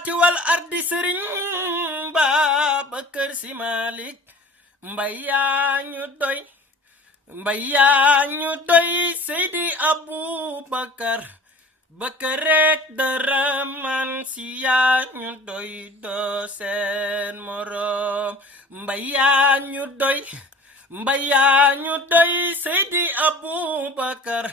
samawati wal ardi sëriñ Babacar Si Malik mbay yaa ñu doy mbay yaa ñu doy Seydi Abubakar Bakareek dara man si yaa ñu doy doo seen morom mbay yaa ñu doy mbay yaa ñu doy Seydi Abubakar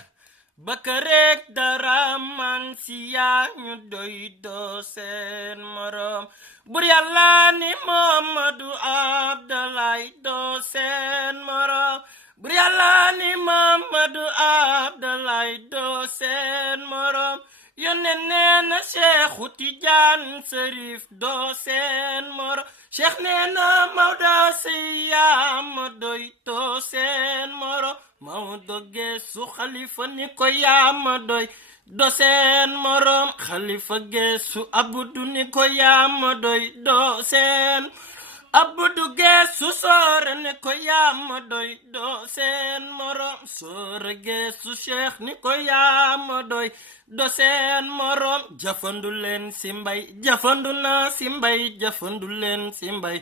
Bakareek dara man si yaa ñu doy doo seen morom bur Yàlla ni Muhammadu Abdalaay doo seen morom bur Yàlla ni Muhammadu Abdalaay doo seen morom yónnee nee na Seexu Tijaan Sërif doo seen morom Cheikh nee na Mawdo Si yaa ma doy doo seen morom Mawdo geesu xalifa ni ko yaa ma doy doo seen morom xalifa geesu Abdu ni ko yaa ma doy doo seen Abdu geesu Soore ni ko yaa ma doy doo seen morom Soore geesu Cheikh ni ko yaa ma doy doo seen morom jafandu leen si mbay jafandu na si mbay jafandu leen si mbay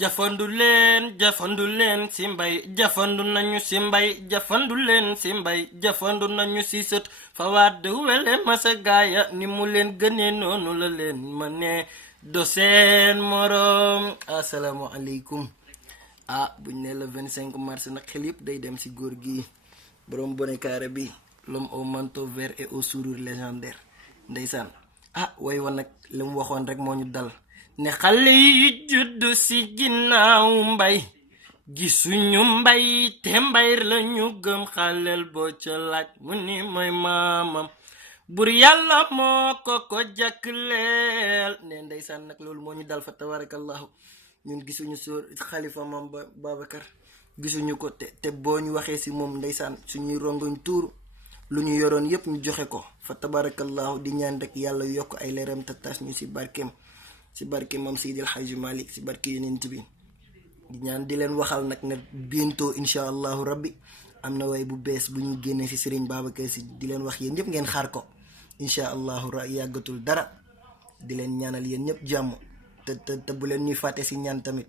jafandu leen si mbay jafandu nañu si mbay jafandu leen si mbay jafandu nañu si sët fa wadd wele masa gaaya ni mu leen gënee noonu la leen ma ne do seen morom. Assalaamu aleykum. Buñ ne le 25 mars nag xel yëpp day dem si góor gi borom bonnet carré bi l'homme au manteau vert et au sourire légendaire ndeysaan way woon nag li mu waxoon rek moo ñu dal ne xale yi juddu si ginnaaw mbay gisuñu mbay te mbay la ñu gëm xaleel boo ca laaj mu ni mooy maamam bur Yàlla moo ko jàkkleel ne ndeysaan nag loolu moo ñu dal fa tabarakallahu ñun gisuñu sóor xalifa maam Babacar gisuñu ko te boo ñu waxee si moom ndeysaan suñuy rongoñ tuuru lu ñu yoroon yépp ñu joxe ko fa tabarakallahu di ñaan rek yàlla yokk ay leeram te tas ñu si barkeem moom Seydi El Hadji Malick si barke Yonent bi di ñaan di leen waxal nag ne bientôt insha allahu rabbi am na way bu bees bu ñu génnee si Serigne Babacar Si di leen wax yéen ñëpp ngeen xaar ko insha allahu yàggatul dara di leen ñaanal yéen ñëpp jàmm te bu leen ñuy fàtte si ñaan tamit